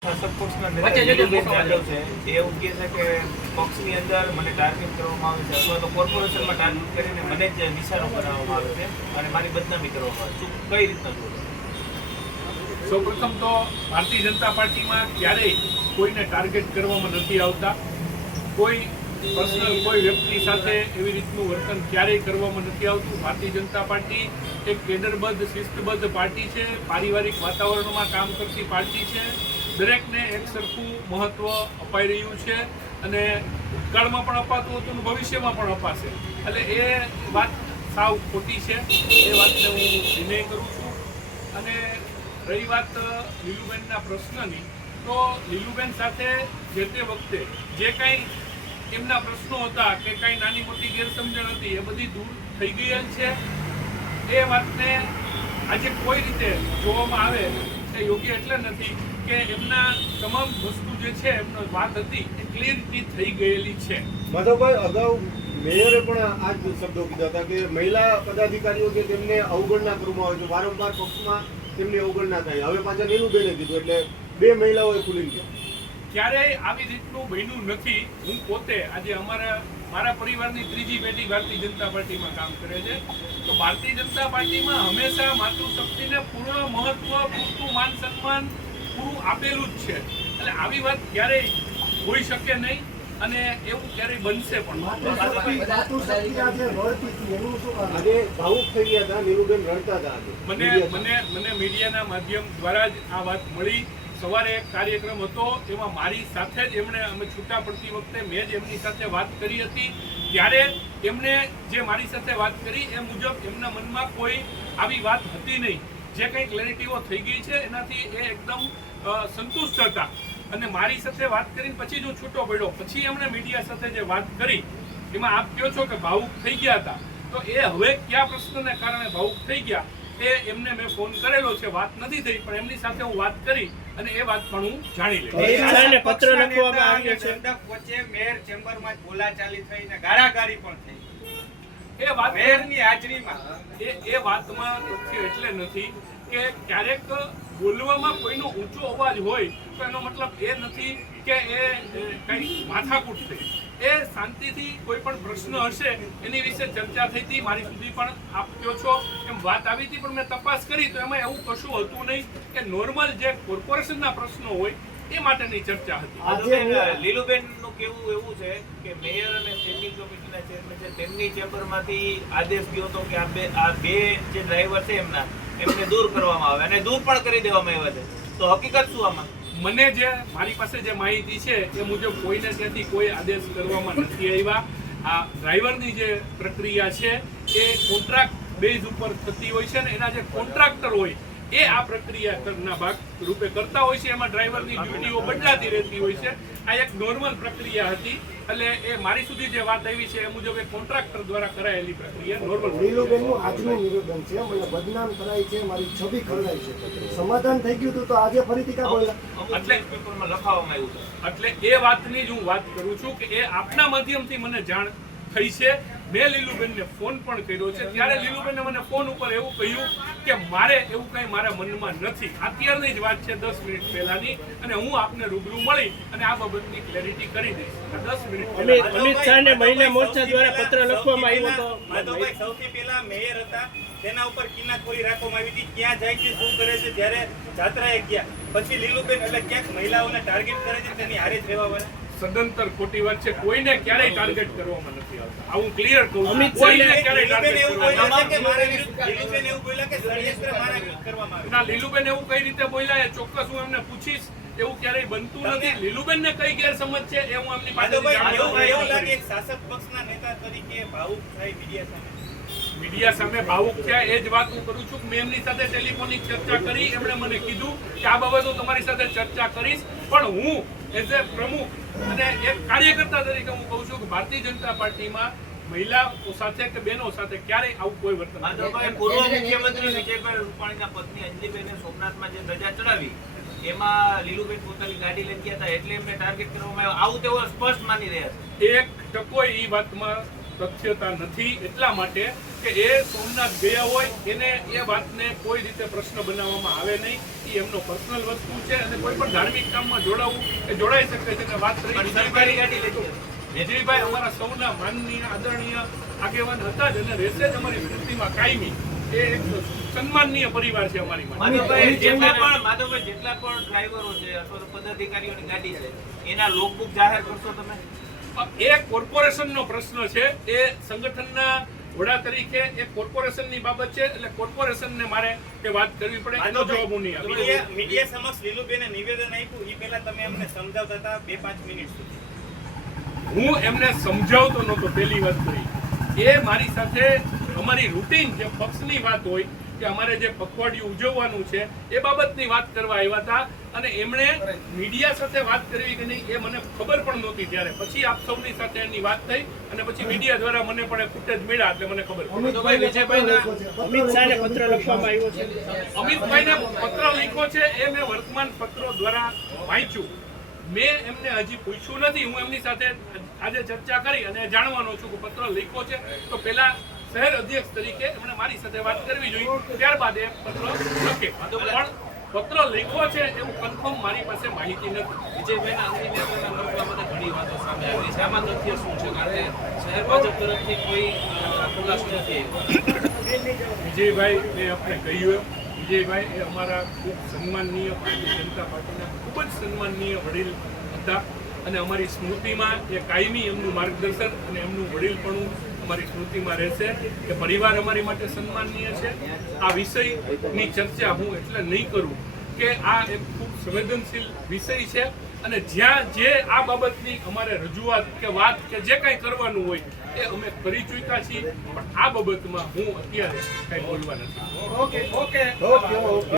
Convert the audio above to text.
સપોર્ટના નેતા નીલુબેન યાદવ છે એ એવું કહે છે કે પક્ષની અંદર મને ટાર્ગેટ કરવામાં આવે છે અથવા તો કોર્પોરેશનમાં ટાર્ગેટ કરીને મને જ નિશાનો બનાવવામાં આવે છે અને મારી બદનામી કરવામાં આવે છે. કઈ રીતના જોવો? સૌપ્રથમ તો ભારતીય જનતા પાર્ટીમાં ક્યારેય કોઈને ટાર્ગેટ કરવામાં નથી આવતા. કોઈ પર્સનલ કોઈ વ્યક્તિ સાથે એવી રીતનું વર્તન ક્યારેય કરવામાં નથી આવતું. ભારતીય જનતા પાર્ટી એક કેડરબદ્ધ શિસ્તબદ્ધ પાર્ટી છે, પારિવારિક વાતાવરણમાં કામ કરતી પાર્ટી છે. દરેકને એક સરખું મહત્વ અપાઈ રહ્યું છે અને ભૂતકાળમાં પણ અપાતું હતું અને ભવિષ્યમાં પણ અપાશે. એટલે એ વાત સાવ ખોટી છે, એ વાતને હું વિનય કરું છું. અને રહી વાત લીલુબેનના પ્રશ્નની, તો લીલુબેન સાથે જે તે વખતે જે કાંઈ એમના પ્રશ્નો હતા કે કાંઈ નાની મોટી ગેરસમજણ હતી એ બધી દૂર થઈ ગયેલ છે. એ વાતને આજે કોઈ રીતે જોવામાં આવે એ યોગ્ય એટલે નથી કે એમના તમામ વસ્તુ જે છે એમનો વાત હતી એ ક્લિયરિટી થઈ ગયેલી છે. માધવભાઈ, અગાઉ મેયરે પણ આ જ શબ્દો કીધા હતા કે મહિલા પદાધિકારીઓ કે તેમને અવગણના કરવામાં આવે છે, વારંવાર પક્ષમાં તેમની અવગણના થાય. હવે પાછા નીલુબેને કીધું એટલે બે મહિલાઓએ ખુલીને ગયા. ક્યારેય આવી રીતનું બન્યું નથી. હું પોતે આજે મારા પરિવારની ત્રીજી પેઢી ભારતીય જનતા પાર્ટીમાં કામ કરે છે. તો ભારતીય જનતા પાર્ટીમાં હંમેશા માતૃશક્તિને પૂર્ણ મહત્વ, પૂરતું માન સન્માન પૂરું આપેલું જ છે. એટલે આવી વાત ક્યારેય હોઈ શકે નહીં અને એવું ક્યારેય બનશે પણ. આજે ભાવુક થઈ ગયા હતા, નીલુબેન રડતા હતા. મને મીડિયાના માધ્યમ દ્વારા જ આ વાત મળી. સવારે એક કાર્યક્રમ હતો, એમાં મારી સાથે જ અમે છૂટા પડતી વખતે મેં જ એમની સાથે વાત કરી હતી. ત્યારે એમણે જે મારી સાથે વાત કરી એ મુજબ એમના મનમાં કોઈ આવી વાત હતી નહીં. જે કંઈ ક્લેરિટીઓ થઈ ગઈ છે એનાથી એ એકદમ સંતુષ્ટ હતા અને મારી સાથે વાત કરીને પછી જ હું છૂટો પડ્યો. પછી એમણે મીડિયા સાથે જે વાત કરી એમાં આપ કહો છો કે ભાવુક થઈ ગયા હતા, તો એ હવે કયા પ્રશ્નને કારણે ભાવુક થઈ ગયા એ એમને મેં ફોન કરેલો છે. વાત નથી થઈ પણ એમની સાથે હું વાત કરી અને એ વાત પણ હું જાણી લઈશ. પત્ર લખવામાં આવ્યો છે, વચ્ચે મેયર ચેમ્બરમાં બોલાચાલી થઈ ને ગાળાગાળી પણ થઈ. એ વાત મેયરની હાજરીમાં એ વાતમાં તથ્ય એટલે નથી કે ક્યારેક બોલવામાં કોઈનો ઊંચો અવાજ હોય તો એનો મતલબ એ નથી કે એ કંઈ માથાકૂટ થઈ. એ શાંતિથી કોઈ પણ પ્રશ્ન હશે એની વિશે ચર્ચા થઈ હતી. મારી સુધી પણ આપ કહો છો એમ વાત આવી હતી, પણ મેં તપાસ કરી તો એમાં એવું કશું હતું નહીં કે નોર્મલ જે કોર્પોરેશનના પ્રશ્નો હોય એ માટેની ચર્ચા હતી. લીલુબેનનું કેવું એવું છે કે મેયર અને સ્ટેન્ડિંગ કમિટીના ચેરમેન છે, તેમની ચેમ્બરમાંથી આદેશ ગયો હતો કે આ બે જે ડ્રાઈવર છે એમને દૂર કરવામાં આવે અને દૂર પણ કરી દેવામાં આવ્યા છે. તો હકીકત શું આમાં? મને જે મારી પાસે જે માહિતી છે એ મુજબ કોઈને ત્યાંથી કોઈ આદેશ કરવામાં નથી આવ્યા. આ ડ્રાઈવરની જે પ્રક્રિયા છે એ કોન્ટ્રાક્ટ બેઝ ઉપર થતી હોય છે ને એના જે કોન્ટ્રાક્ટર હોય એ આ પ્રક્રિયાના ભાગ રૂપે કરતા હોય છે. એમાં ડ્રાઈવરની ડ્યુટીઓ બદલાતી રહેતી હોય છે. આ એક નોર્મલ પ્રક્રિયા હતી. એટલે એ મારી સુધી જે વાત આવી છે એ મુજબ એ કોન્ટ્રાક્ટર દ્વારા કરાયેલી પ્રક્રિયા નોર્મલ. નીલુબેનનું આજનું નિવેદન છે, મને બદનામ કરાય છે, મારી છબી ખરડાય છે. સમાધાન થઈ ગયું હતું તો આજે ફરીથી કા બોલ્યા? એટલે પેપરમાં લખાવવામાં આવ્યું છે. એટલે એ વાતની જ હું વાત કરું છું કે એ આપના માધ્યમથી મને જાણ થઈ છે. મેં લીલુબેનને ફોન પણ કર્યો છે. ત્યારે લીલુબેને મને ફોન ઉપર એવું કહ્યું કે મારે એવું કંઈ મારા મનમાં નથી. અત્યારની જ વાત છે 10 મિનિટ પહેલાની, અને હું આપને રૂબરૂ મળી અને આ બાબતની ક્લેરિટી કરી દઈશ. 10 મિનિટ અમિત શાહને મહિલા મોરચા દ્વારા પત્ર લખવામાં આવ્યો હતો. માધવભાઈ, સૌથી પહેલા મેયર હતા, તેના ઉપર કિનાખોરી રાખવામાં આવી હતી. ક્યાં જાય છે, શું કરે છે, જ્યારે જાત્રાએ ગયા પછી લીલુબેન એટલે ક્યાંક મહિલાઓને ટાર્ગેટ કરે છે, તેની હારે જ રહેવા વાળા સદંતર ખોટી વાત છે. કોઈને ક્યારેય ટાર્ગેટ કરવામાં નથી આવતા. આવું ક્લિયર કહું છું. અમિત કોઈને ક્યારેય ટાર્ગેટ એવું કરવામાં બોલ્યા છે કે મારા વિરુદ્ધ લીલુબેન એવું બોલ્યા કે ષડયંત્ર મારા વિરુદ્ધ કરવામાં આવ્યું. ના, લીલુબેન એવું કઈ રીતે બોલ્યા એ ચોક્કસ હું એમને પૂછીશ. એવું ક્યારેય બનતું નથી. લીલુબેનને કઈ ગેરસમજ છે એ હું એમની પાસે માધવભાઈ, એવું લાગે એક શાસક પક્ષના નેતા તરીકે ભાવુક થઈ મીડિયા સામે ભાવુક થયા એ જ વાત હું કરું છું. મેં એમની સાથે ટેલિફોનિક ચર્ચા કરી. એમણે મને કીધું કે આ બાબત હું તમારી સાથે ચર્ચા કરીશ, પણ હું એઝ એ પ્રમુખ અને એક કાર્યકર્તા તરીકે હું કહું છું કે ભારતીય જનતા પાર્ટીમાં મહિલાઓ સાથે કે બહેનો સાથે ક્યારેય આવું કોઈ વર્તન નથી. પૂર્વ મુખ્યમંત્રી વિજયભાઈ રૂપાણીના પત્ની અંજલિબેને સોમનાથમાં જે ધજા ચડાવી એમાં લીલુબેન પોતાની ગાડી લઈ ગયા હતા એટલે એમને ટાર્ગેટ કરવામાં આવ્યો, આવું તેઓ સ્પષ્ટ માની રહ્યા છે. એક ટકો એ વાતમાં તથ્યતા નથી એટલા માટે કે એ સોમનાથ ગયા હોય એને એ વાતને કોઈ રીતે પ્રશ્ન બનાવવામાં આવે નહીં. એ એમનો પર્સનલ વસ્તુ છે અને કોઈ પણ ધાર્મિક કામમાં જોડાવું એ જોડાઈ શકે છે. વાત પણ સરકારી ગાડી લઈ ગયો. વિજયભાઈ અમારા સૌના માનનીય આદરણીય આગેવાન હતા જ અને રહેશે જ અમારી સ્મૃતિમાં કાયમી. એ એક સન્માનનીય પરિવાર છે અમારી માટે. માધવભાઈ જેટલા પણ ડ્રાઈવરો છે અથવા તો પદાધિકારીઓની ગાડી છે એના લોકબુક જાહેર કરશો તમે? એ કોર્પોરેશનનો પ્રશ્ન છે. એ સંગઠનના વડા તરીકે એ કોર્પોરેશનની બાબત છે એટલે કોર્પોરેશનને મારે એ વાત કરવી પડે. એનો જવાબ હું નહીં આપું. મીડિયા સમક્ષ લીલુબેને નિવેદન આપ્યું એ પહેલા તમે અમને સમજાવતા હતા 2-5 મિનિટ સુધી. હું એમને સમજાવતો નહોતો. પહેલી વાત કરી એ મારી સાથે અમારી રૂટીન જે પક્ષની વાત હોય કે અમારે જે પખવાડિયું ઉજવવાનું છે એ બાબતની વાત કરવા આવ્યા હતા અને એમણે મીડિયા સાથે વાત કરવી કે નહીં એ મને ખબર પણ નહોતી. ત્યારે પછી આપ સૌની સાથે એની વાત થઈ અને પછી મીડિયા દ્વારા મને પણ ફૂટેજ મળ્યા એટલે મને ખબર પડી. અમિત શાહને પત્ર લખવામાં આવ્યો છે. અમિતભાઈને પત્ર લખ્યો છે એ મેં વર્તમાન પત્રો દ્વારા વાંચ્યું. મેં એમને હજી પૂછ્યું નથી. હું એમની સાથે આજે ચર્ચા કરી અને જાણવાનો છું કે પત્ર લખ્યો છે તો પહેલા શહેર અધ્યક્ષ તરીકે એમણે મારી સાથે વાત કરવી જોઈએ, ત્યારબાદ એ પત્ર લખે. પણ પત્ર લખ્યો છે એવું કન્ફર્મ મારી પાસે માહિતી નથી. વિજયભાઈના અંતિમ યાત્રાના મરકલામાં ઘણી વાતો સામે આવી છે. આમાં તથ્ય શું છે? કારણ કે શહેર ભાજપ તરફથી કોઈ ખુલાસો નથી. વિજયભાઈ મેં આપણે કહ્યું વિજયભાઈ એ અમારા ખૂબ સન્માનનીય ભારતીય જનતા પાર્ટીના ખૂબ જ સન્માનનીય વડીલ હતા અને અમારી સ્મૃતિમાં એ કાયમી એમનું માર્ગદર્શન અને એમનું વડીલપણું અમારી સ્મૃતિમાં રહેશે. કે પરિવાર અમારી માટે સન્માનનીય છે. આ વિષયની ચર્ચા હું એટલે નહીં કરું કે આ એક ખૂબ સંવેદનશીલ વિષય છે અને જ્યાં જે આ બાબતની અમારે રજૂઆત કે વાત કે જે કાંઈ કરવાનું હોય એ અમે કરી ચૂક્યા છીએ. પણ આ બાબતમાં હું અત્યારે કાંઈ બોલવા નથી. ઓકે.